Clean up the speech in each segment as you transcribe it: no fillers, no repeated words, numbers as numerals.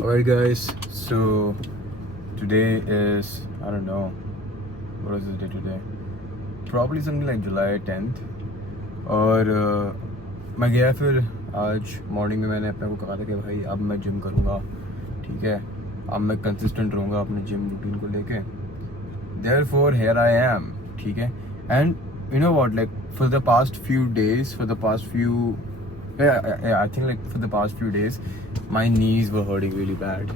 Alright guys, so today is, I don't know, what is the day today? Probably something like July 10th. और मैं गया फिर आज morning में मैंने अपने को कहा था कि भाई अब मैं जिम करूँगा, ठीक है, अब मैं कंसिस्टेंट रहूँगा अपने जिम रूटीन को लेके. Therefore here I am, ठीक है. And you know what, like for the past few days, I think like for the past few days my knees were hurting really bad.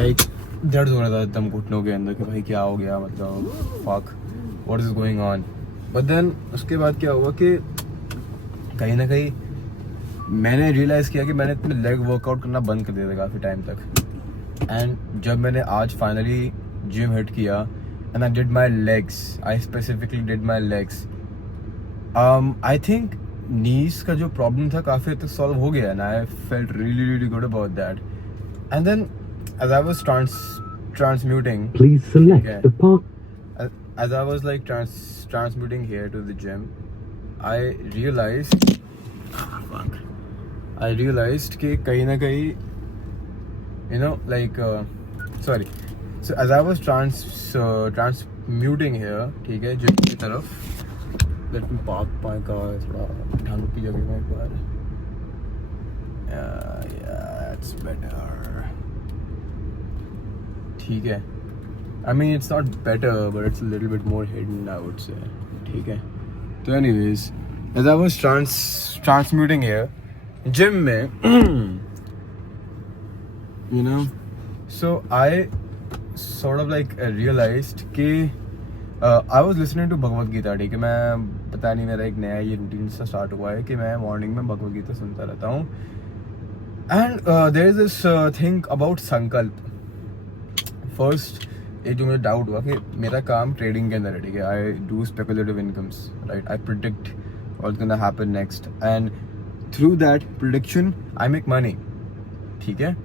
Like दर्द हो रहा था एकदम घुटनों के अंदर कि भाई क्या हो गया, मतलब fuck what is going on. But then उसके बाद क्या हुआ कि कहीं ना कहीं मैंने रियलाइज़ किया कि मैंने अपने लेग वर्कआउट करना बंद कर दिया था काफ़ी टाइम तक. एंड जब मैंने आज फाइनली जिम हिट किया and I did my legs. I specifically did my legs. I think knees का जो problem था काफ़ी हद तक solve हो गया and I felt really good about that. And then as I was transmuting, Please select okay, the park. as I was like transmuting here to the gym, I realized कि कहीं ना कहीं you know like sorry. So as I was transmuting here, ठीक है, gym की तरफ, let me park my car थोड़ा ढंग की जगह में एक बार. Yeah, it's better. ठीक है. I mean it's not better, but it's a little bit more hidden, I would say. ठीक है. So anyways, as I was transmuting here, gym में, you know, so I sort of like realized कि I was listening to Bhagavad Gita. ठीक है, मैं पता नहीं मेरा एक नया ये रूटीन सा स्टार्ट हुआ है कि मैं मॉर्निंग में भगवत गीता सुनता रहता हूँ. And there is this thing about संकल्प. फर्स्ट एक जो मुझे डाउट हुआ कि मेरा काम ट्रेडिंग के अंदर है, ठीक है, I do speculative incomes, right, I predict what's gonna happen next and through that prediction I make money. ठीक है,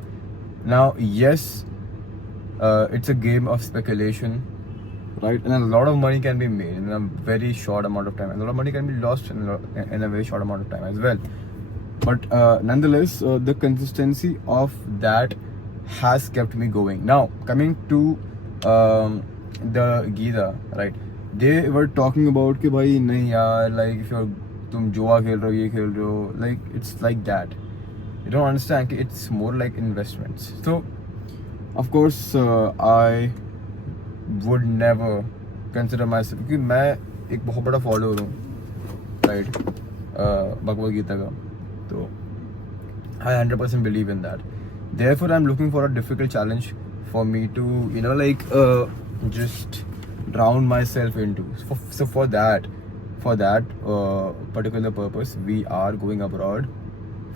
now yes, it's a game of speculation, right? And a lot of money can be made in a very short amount of time. A lot of money can be lost in a very short amount of time as well. But nonetheless, the consistency of that has kept me going. Now, coming to the Gita, right? They were talking about कि भाई नहीं यार, like if तुम जुआ खेल रहे हो, ये खेल रहे हो, like it's like that. You don't understand कि it's more like investments. So of course I would never consider myself, क्योंकि मैं एक बहुत बड़ा फॉलोअर हूँ, राइट, भगवद गीता का. तो I 100% believe in that. Therefore I'm looking for a difficult challenge for me to, you know, like just drown myself into. So for that particular purpose we are going abroad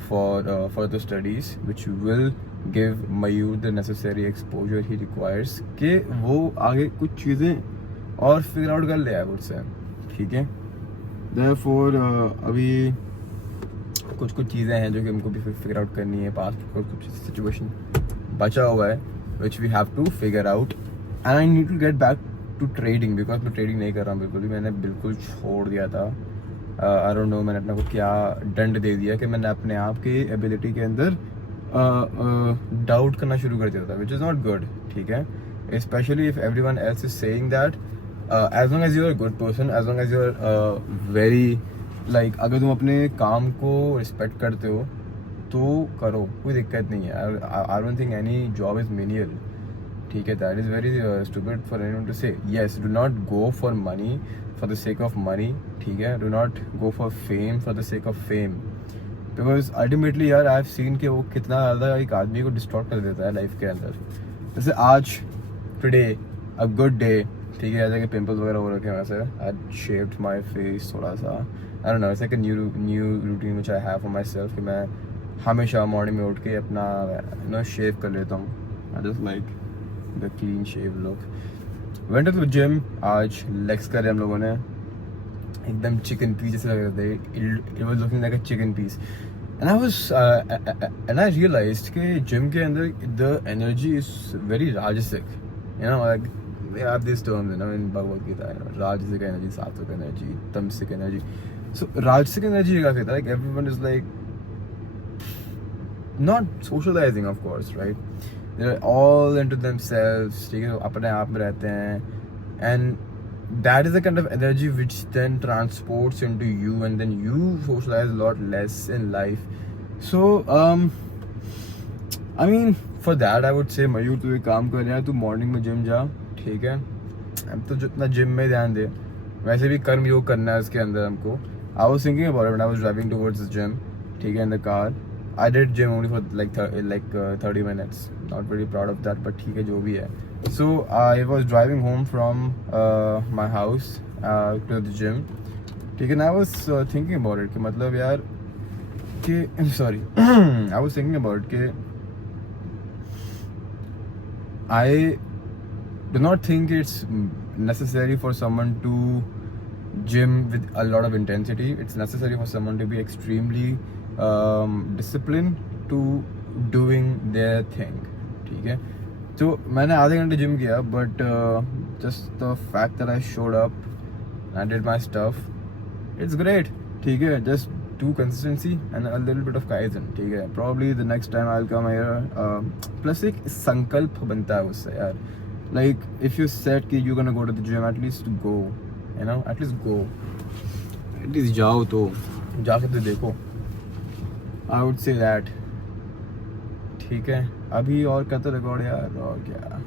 for further studies, which will give Mayur the necessary exposure he requires कि वो आगे कुछ चीज़ें और figure out कर ले, I would say. ठीक है, therefore अभी कुछ चीज़ें हैं जो कि हमको भी फिगर आउट करनी है. पास्ट कुछ सिचुएशन बचा हुआ है which we have to figure out, and I need to get back to trading because मैं ट्रेडिंग नहीं कर रहा हूँ बिल्कुल भी. मैंने बिल्कुल छोड़ दिया था. आई डोंट नो मैंने अपने को क्या दंड दे दिया कि मैंने अपने आप की एबिलिटी के अंदर डाउट करना शुरू कर दिया था, विच इज़ नॉट गुड. ठीक है, especially if everyone else is saying that, as long as you are good person, as long as you are very like, अगर तुम अपने काम को रिस्पेक्ट करते हो तो करो, कोई दिक्कत नहीं है. I don't think any job is menial. ठीक है, that is very stupid for anyone to say. Yes, do not go for money for the sake of money. ठीक है, do not go for fame for the sake of fame, because ultimately यार I have seen कि वो कितना ज़्यादा एक आदमी को डिस्ट्रॉक्ट कर देता है लाइफ के अंदर. जैसे आज टुडे अ गुड डे, ठीक है, जैसे कि पिंपल्स वगैरह हो रखे हैं, वैसे आई शेव्ड माय फेस थोड़ा सा. I don't know, it's like a new routine which I have for my self कि मैं हमेशा मॉर्निंग में उठ के अपना नो शेव कर लेता हूँ. I just like the clean shave look. Went to the gym. आज लेग्स करे हम लोगों ने, एकदम चिकन पीस जैसे लग रहे थे. It was looking like a chicken piece. And I realized कि जिम के अंदर the energy is very rajasic, you know, like they have these terms, you know, in Bhagavad Gita, you know, rajasic energy, sattvic energy, tamasic energy. So rajasic energy क्या कहता है, like everyone is like not socializing, of course, right? they're all into themselves, ठीक है, अपने आप में रहते हैं, and that is the kind of energy which then transports into you, and then you socialize a lot less in life. So I mean, for that I would say मयूर तू एक काम कर यार, तू मॉर्निंग में जिम जा, ठीक है, अब तो जितना जिम में ध्यान दे, वैसे भी कर्म योग करना है इसके अंदर हमको. I was thinking about it when I was driving towards the gym, ठीक है, in the car. I did gym only for like 30 minutes. Not very proud of that, but ठीक है, जो भी है. So I was driving home from my house to the gym, ठीक है, and I was thinking about it कि मतलब यार कि sorry I was thinking about it कि I do not think it's necessary for someone to gym with a lot of intensity. It's necessary for someone to be extremely disciplined to doing their thing, ठीक है. तो मैंने आधे घंटे gym किया, but just the fact that I showed up and I did my stuff, it's great, ठीक है. Just do consistency and a little bit of kaizen, ठीक है. Probably the next time I'll come here. Plus एक संकल्प बनता है उससे यार. Like if you said कि you're gonna go to the gym, at least go, you know, at least go, at least जाओ, तो जाके तो देखो. I would say that, ठीक है. अभी और करते रिकॉर्ड यार, और क्या.